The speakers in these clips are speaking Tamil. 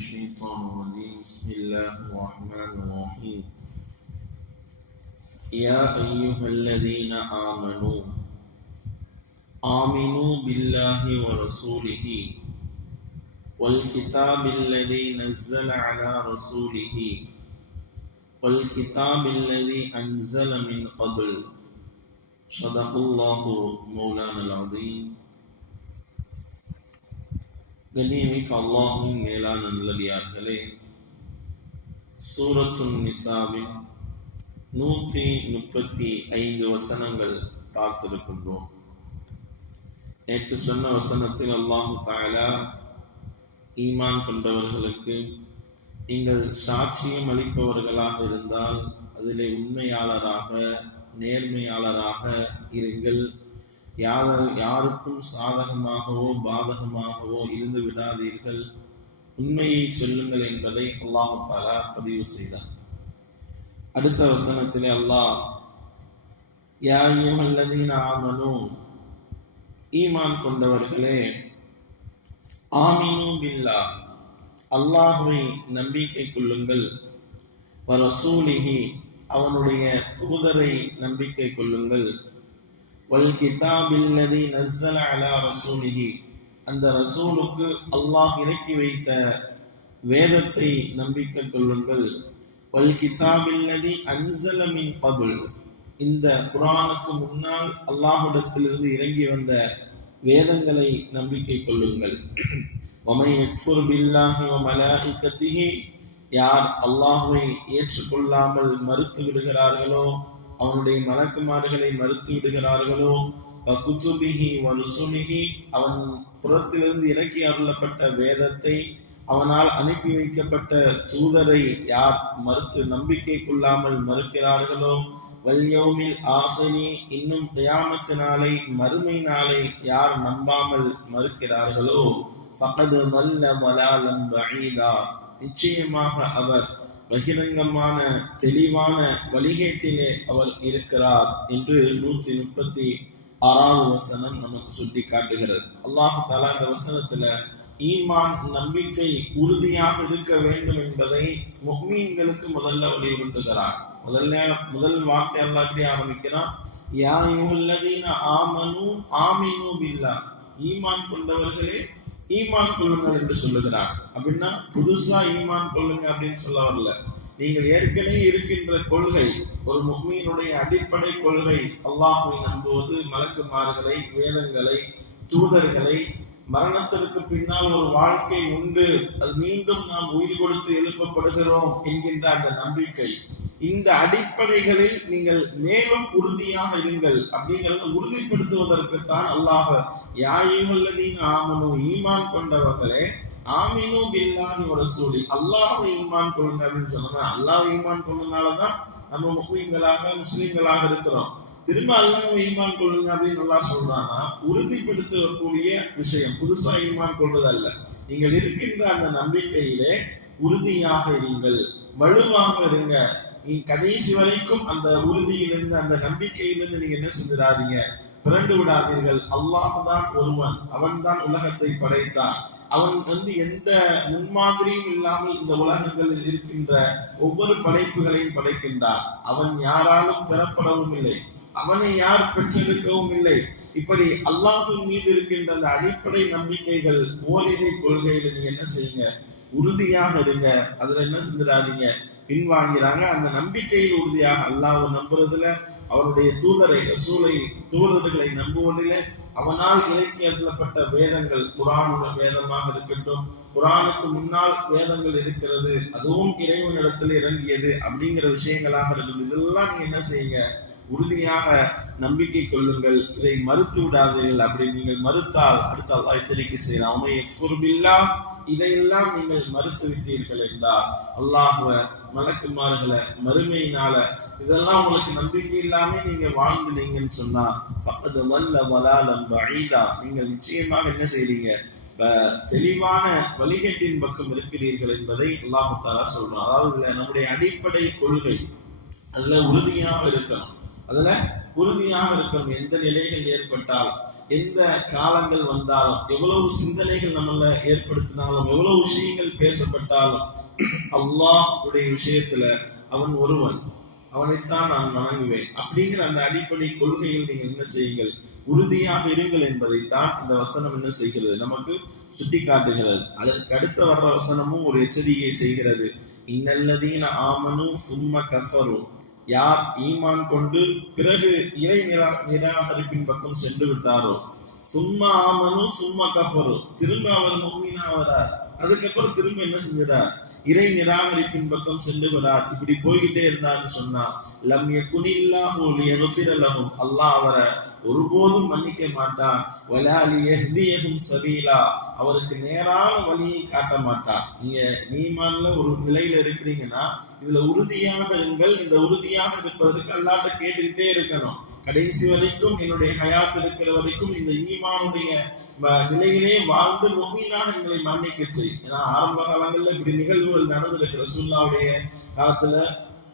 الشيطان الرجيم بسم الله الرحمن الرحيم يا أيها الذين آمنوا بالله ورسوله والكتاب الذي نزل على رسوله والكتاب الذي أنزل من قبل صدق الله مولانا العظيم. கண்ணியமிக்க அல்லாஹ்வின் மேலான நல்லடியார்களே, சூரத்துன் நிசாவின் 135 வசனங்கள் பார்த்திருக்கின்றோம். நேற்று சொன்ன வசனத்தில் அல்லாஹ் தஆலா ஈமான் கொண்டவர்களுக்கு நீங்கள் சாட்சியம் அளிப்பவர்களாக இருந்தால் அதிலே உண்மையாளராக நேர்மையாளராக இருங்கள், யாருக்கும் சாதகமாகவோ பாதகமாகவோ இருந்து விடாதீர்கள், உண்மையை சொல்லுங்கள் என்பதை அல்லாஹ் தஆலா பதிவு செய்தார். அடுத்த வசனத்திலே அல்லாஹ் யா அய்யுஹல்லதீன ஆமனூ, ஈமான் கொண்டவர்களே, ஆமீனு பில்லாஹ், அல்லாஹ்வை நம்பிக்கை கொள்ளுங்கள், வ ரசூலிஹி, அவனுடைய தூதரை நம்பிக்கை கொள்ளுங்கள், வல் கிதாபில்லதி நஸ்ஸல அலா ரசூலிஹி, அந்த ரசூலுக்கு அல்லாஹ் இறக்கி வைத்த வேதத்தை நம்பிக்கை கொள்ளுங்கள், வல் கிதாபில்லதி அன்ஸல மின் கப்ல், இந்த குர்ஆனுக்கு முன்னால் அல்லாஹ்விடத்திலிருந்து இறங்கி வந்த வேதங்களை நம்பிக்கை கொள்ளுங்கள். வமை யக்ஃபுர் பில்லாஹி வ மலாயிகத்திஹி, யார் அல்லாஹ்வை ஏற்றுக்கொள்ளாமல் மறுத்து விடுகிறார்களோ, அவனுடைய மலக்குமார்களை மறுத்து விடுகிறார்களோ, குத்துபிஹி வ ருசுலிஹி, அவன் புறத்திலிருந்து இறக்கி அருளப்பட்ட வேதத்தை, அவனால் அனுப்பி வைக்கப்பட்ட தூதரை யார் மறுத்து நம்பிக்கை கொள்ளாமல் மறுக்கிறார்களோ, வல் யௌமில் ஆகிரி, இன்னும் கியாமத் நாளை மறுமை நாளை யார் நம்பாமல் மறுக்கிறார்களோ, ஃபகத் வல்ல வலாலம் பஈதா, நிச்சயமாக அவர் பகிரங்கமான தெளிவான வழிகேட்டிலே அவர் இருக்கிறார் என்று 136வது வசனம் நமக்கு சுட்டி காட்டுகிறது. அல்லாஹ் தஆலா இந்த வசனத்துல ஈமான் நம்பிக்கை உறுதியாக இருக்க வேண்டும் என்பதை முஃமின்களுக்கு முதல்ல வலியுறுத்துகிறார். முதல் வார்த்தை அல்லாஹ் எப்படி ஆரம்பிக்கிறான்? யா அய்யுஹல்லதீன ஆமனூ ஆமீனு பில்லாஹ், ஈமான் கொண்டவர்களே ஈமான் கொள்ளுங்கள் என்று சொல்லுகிறார். அப்படின்னா புதுசா ஈமான் கொள்ளுங்க அப்படின்னு சொல்ல வரல. நீங்கள் ஏற்கனவே இருக்கின்ற கொள்கை, ஒரு முஃமினுடைய அடிப்படை கொள்கை, அல்லாஹ்வை நம்புவது, மலக்குமார்களை, வேதங்களை, தூதர்களை, மரணத்திற்கு பின்னால் ஒரு வாழ்க்கை உண்டு, அது மீண்டும் நாம் உயிர் கொடுத்து எழுப்பப்படுகிறோம் என்கின்ற அந்த நம்பிக்கை, இந்த அடிப்படைகளில் நீங்கள் மேலும் உறுதியாக இருங்கள் அப்படிங்கிறத உறுதிப்படுத்துவதற்குத்தான் அல்லாஹ் யா அய்யுஹல்லதீன ஆமனூ, ஈமான் கொண்டவர்களே, ஆமீனு பில்லாஹி வ ரசூலி, அல்லாஹ்வை ஈமான் கொள்ளுங்க அப்படின்னு சொன்னா, அல்லாஹ்வை ஈமான் கொள்ளுனாலதான் நம்ம முஸ்லிம்களாக முஸ்லிம்களாக இருக்கிறோம். திரும்ப அல்லாஹ்வை ஈமான் கொள்ளுங்க அப்படின்னு அல்லாஹ் சொல்றானா, உறுதிப்படுத்தக்கூடிய விஷயம், புதுசா ஈமான் கொள்வது அல்ல. நீங்கள் இருக்கின்ற அந்த நம்பிக்கையிலே உறுதியாக இருங்கள், வலுவாக இருங்க. நீ கடைசி வரைக்கும் அந்த உறுதியிலிருந்து, அந்த நம்பிக்கையிலிருந்து நீங்க என்ன செஞ்சிடாதீங்க, பிறண்டு விடாதீர்கள். அல்லாஹ் தான் ஒருவன், அவன் தான் உலகத்தை படைத்தான். அவன் எந்த முன்மாதிரியும் இல்லாமல் இந்த உலகங்களில் இருக்கின்ற ஒவ்வொரு படைப்புகளையும் படைக்கின்றான். அவன் யாராலும் பெறப்படவும் இல்லை, அவனை யார் பெற்றெடுக்கவும் இல்லை. இப்படி அல்லாஹ்வின் மீது இருக்கின்ற அந்த அடிப்படை நம்பிக்கைகள், ஓரிரை கொள்கையில நீங்க என்ன செய்யுங்க, உறுதியாக இருங்க. அதுல என்ன செஞ்சிடாதீங்க, பின்வாங்கிறாங்க. அந்த நம்பிக்கையில் உறுதியாக அல்லாஹ்வை நம்புறதுல, அவனுடைய தூதரை ரசூலை தூதர்களை நம்புவதிலே, அவனால் இறக்கி அருளப்பட்ட வேதங்கள், குர்ஆன் வேதமாக இருக்கட்டும், குர்ஆனுக்கு முன்னால் வேதங்கள் இருக்கிறது, அதுவும் இறைவனிடத்தில் இறங்கியது அப்படிங்கிற விஷயங்களாக இருக்குது, இதெல்லாம் நீங்க என்ன செய்யுங்க, உறுதியாக நம்பிக்கை கொள்ளுங்கள், இதை மறுத்து விடாதீர்கள். அப்படி நீங்கள் மறுத்தால் அடுத்த அல்லாஹ் எச்சரிக்கை செய்யலாம், உமை யக்ஃபுர் பில்லாஹ், இதையெல்லாம் நீங்கள் மறுத்து விட்டீர்கள் என்றால், அல்லாஹ்வை, மலக்குமார்களை, மறுமையினால இதெல்லாம் உங்களுக்கு நம்பிக்கை இல்லாம நீங்க வாழ்ந்துட்டீங்கன்னு சொன்னா, ஃபகத் வல்ல வலாலம் பஈதா, நீங்கள் நிச்சயமாக என்ன செய்றீங்க, தெளிவான வழிகேட்டின் பக்கம் இருக்கிறீர்கள் என்பதை அல்லாஹ் தஆலா சொல்றான். அதாவது நம்முடைய அடிப்படை கொள்கை அதுல உறுதியாக இருக்கணும், எந்த நிலைகள் ஏற்பட்டால் எந்த காலங்கள் வந்தாலும், எவ்வளவு சிந்தனைகள் நம்மள ஏற்படுத்தினாலும், எவ்வளவு விஷயங்கள் பேசப்பட்டாலும், அல்லாஹ்வுடைய விஷயத்துல அவன் ஒருவன், அவனைத்தான் நான் வணங்குவேன் அப்படிங்கிற அந்த அடிப்படை கொள்கையில் நீங்கள் என்ன செய்யுங்கள், உறுதியாக இருங்கள் என்பதைத்தான் இந்த வசனம் என்ன செய்கிறது, நமக்கு சுட்டி காட்டுகிறது. அதற்கு அடுத்த வர்ற வசனமும் ஒரு எச்சரிக்கை செய்கிறது. இன்னல்லதீன ஆமனு சும்ம கஃபரு, யார் ஈமான் கொண்டு பிறகு இறை நிராகரிப்பின் பக்கம் சென்று விட்டாரோ, சும்மா ஆமனு சும்மா கஃபரு, திரும்ப அவர் முஃமினா ஆகிறார், அதுக்கப்புறம் திரும்ப என்ன செஞ்சார், இறை நிராகரிப்பின் பக்கம் சென்று விடார், இப்படி போய்கிட்டே இருந்தார்னு சொன்னா, லம் யகுனில்லாஹு லியக்ஃபிர லஹும், அல்லாஹ் அவரை ஒருபோதும் மன்னிக்க மாட்டான், வலா லியஹ்தியஹும் சபீலா, அவருக்கு நேரான வழியை காட்ட மாட்டான். நீங்க ஈமான்ல ஒரு நிலையில இருக்கிறீங்கன்னா இதுல உறுதியாக இருங்கள். இந்த உறுதியாக இருப்பதற்கு அல்லாஹ்ட்ட கேட்டுக்கிட்டே இருக்கணும். கடைசி வரைக்கும் என்னுடைய ஹயாத் இருக்கிற வரைக்கும் இந்த ஈமானுடைய நிலையிலே வாழ்ந்து முஃமினாக எங்களை மன்னிக்க செய். ஏன்னா ஆரம்ப காலங்கள்ல இப்படி நிகழ்வுகள் நடந்திருக்கு. ரசூலுல்லாஹ்வுடைய காலத்துல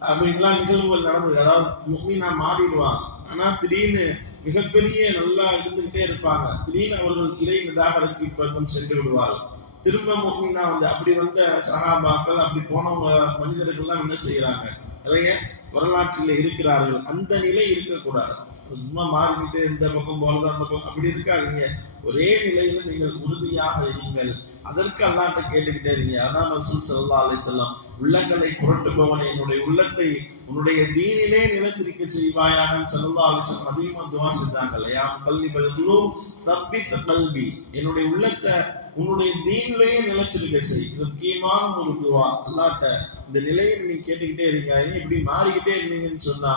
அப்படின்லாம் நிகழ்வுகள் நடந்தது. அதாவது முஃமினா மாறிடுவாங்க, ஆனா திடீர்னு மிகப்பெரிய நல்லா இருந்துகிட்டே இருப்பாங்க, திடீர்னு அவர்கள் இறை நிராகரிப்பு பக்கம் சென்று விடுவார்கள். திரும்ப முஃமினா அப்படி வந்த சஹாபாக்கள், அப்படி போனவங்க மனிதர்கள்லாம் என்ன செய்யறாங்க, நிறைய வரலாற்றில் இருக்கிறார்கள். அந்த நிலை இருக்கக்கூடாது. சும்மா மாறிக்கிட்டு இந்த பக்கம் போறது அந்த பக்கம் அப்படி இருக்காதீங்க. ஒரே நிலையில நீங்கள் உறுதியாக இருங்கள். அதற்கு அல்லாஹ்ட்ட கேட்டுக்கிட்டே இருங்க. அதான் ரசூல் ஸல்லல்லாஹு அலைஹி வஸல்லம், உள்ளங்களை புரட்டுபவனே, என்னுடைய உள்ளத்தை உன்னுடைய தீனிலே நிலைத்திருக்க செய்வாயாக ஸல்லல்லாஹு அலைஹி வஸல்லம் அதிகமா துஆ செஞ்சாங்க. யா முகல்லிபல் குலூப் தப்பித் கல்பி, என்னுடைய உள்ளத்தை உன்னுடைய தீனிலேயே நிலைச்சிருக்க செய். இது முக்கியமான ஒரு துஆ. அல்லாஹ்ட்ட இந்த நிலையை நீங்க கேட்டுக்கிட்டே இருங்க. இப்படி மாறிக்கிட்டே இருந்தீங்கன்னு சொன்னா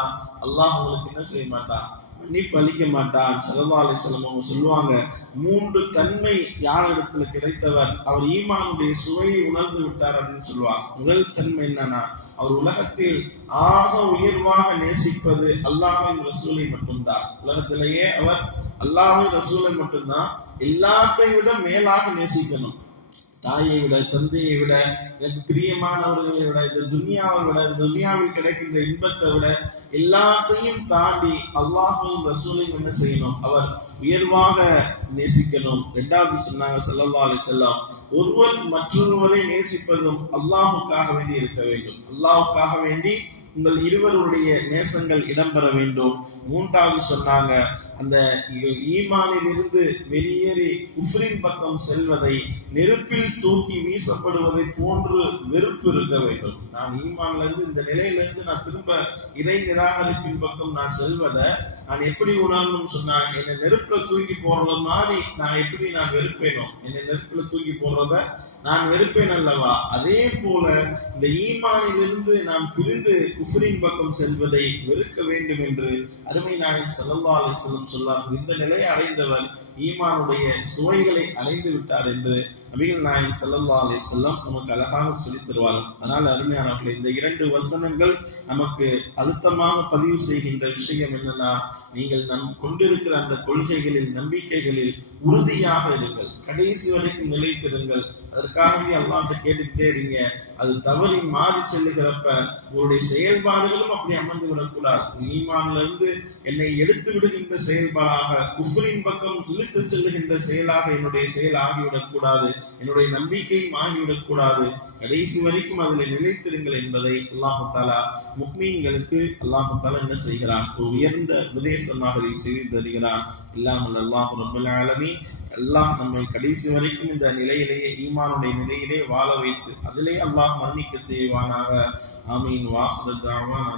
அல்லாஹ் உங்களுக்கு என்ன செய்ய மாட்டான், மன்னிப்பு அளிக்க மாட்டான். ஸல்லல்லாஹு அலைஹி வஸல்லம் அவங்க சொல்லுவாங்க, 3 தன்மை யாரிடத்துல கிடைத்தவர் அவர் ஈமானுடைய சுவையை உணர்ந்து விட்டார் அப்படின்னு சொல்லுவாங்க. முதல் தன்மை என்னன்னா, அவர் உலகத்தில் ஆக உயர்வாக நேசிப்பது அல்லாஹ்வின் ரசூலை மட்டும்தான். உலகத்திலேயே அவர் அல்லாஹ்வின் ரசூலை மட்டும்தான் எல்லாத்தையும் விட மேலாக நேசிக்கணும். தாயை விட, தந்தையை விட, எனக்கு பிரியமானவர்களை விட, இந்த துன்யாவை விட, இந்த துன்யாவில் கிடைக்கின்ற இன்பத்தை விட எல்லாத்தையும் தாண்டி அல்லாஹ்வையும் ரசூலையும் என்ன செய்யணும், அவர் உயர்வாக நேசிக்கணும். 2வது சொன்னாங்க ஸல்லல்லாஹு அலைஹி வஸல்லம், ஒருவர் மற்றொருவரை நேசிப்பதும் அல்லாஹ்வுக்காக வேண்டி இருக்க வேண்டும். அல்லாஹ்வுக்காக வேண்டி உங்கள் இருவருடைய நேசங்கள் இடம்பெற வேண்டும். 3வது சொன்னாங்க, அந்த ஈமானில் இருந்து வெளியேறி குஃப்ரின் பக்கம் செல்வதை, நெருப்பில் தூக்கி வீசப்படுவதை போன்று வெறுப்பு இருக்க வேண்டும். நான் ஈமான்ல இருந்து இந்த நிலையில இருந்து நான் திரும்ப இறை நிராகரிப்பின் பக்கம் நான் செல்வதை நான் எப்படி உணரணும்னு சொன்னா, என்னை நெருப்புல தூக்கி போடுற மாதிரி நான் எப்படி நான் வெறுப்பேனோ, என்னை நெருப்புல தூக்கி போடுறத நான் வெறுப்பேன் அல்லவா, அதே போல இந்த ஈமானிலிருந்து நாம் பிரிந்து குஃப்ரின் பக்கம் செல்வதை வெறுக்க வேண்டும் என்று அருமை நாயகம் ஸல்லல்லாஹு அலைஹி வஸல்லம் சொன்னார். இந்த நிலையை அடைந்தவர் ஈமானுடைய சுவைகளை அடைந்து விட்டார் என்று நபிகள் நாயகம் ஸல்லல்லாஹு அலைஹி வஸல்லம் நமக்கு அழகாக சொல்லித் தருவார்கள். அதனால் அருமையானவர்களே, இந்த 2 வசனங்கள் நமக்கு அழுத்தமாக பதிவு செய்கின்ற விஷயம் என்னன்னா, நீங்கள் நம் கொண்டிருக்கிற அந்த கொள்கைகளில், நம்பிக்கைகளில் உறுதியாக இருங்கள், கடைசி வரைக்கும் நிலைத்திருங்கள். அதற்காகவே அல்லாஹ்ட்ட கேட்டுக்கிட்டே இருங்க. அது தவறி மாறி செல்லுகிறப்ப உங்களுடைய செயல்பாடுகளும் அப்படி அமர்ந்து விடக்கூடாது. ஈமான்ல இருந்து என்னை எடுத்து விடுகின்ற செயல்பாடாக, குஃப்ரின் பக்கம் இழுத்து செல்லுகின்ற செயலாக என்னுடைய செயல் ஆகிவிடக் கூடாது, என்னுடைய நம்பிக்கையும் ஆகிவிடக் கூடாது. கடைசி வரைக்கும் அதில் நிலைத்திருங்கள் என்பதை அல்லாஹ் தஆலா முஃமின்களுக்கு அல்லாஹ் தஆலா என்ன செய்கிறான், ஒரு உயர்ந்த உபதேசமாக இதை செய்து தருகிறான். இல்லாமல் அல்லாஹ் ரப்பல் ஆலமீன் அல்லாஹ் நம்மை கடைசி வரைக்கும் இந்த நிலையிலேயே, ஈமானுடைய நிலையிலே வாழ வைத்து அதிலே அல்லாஹ் மன்னிக்க செய்வானாக. ஆமீன். வாஹிரு தஅவானா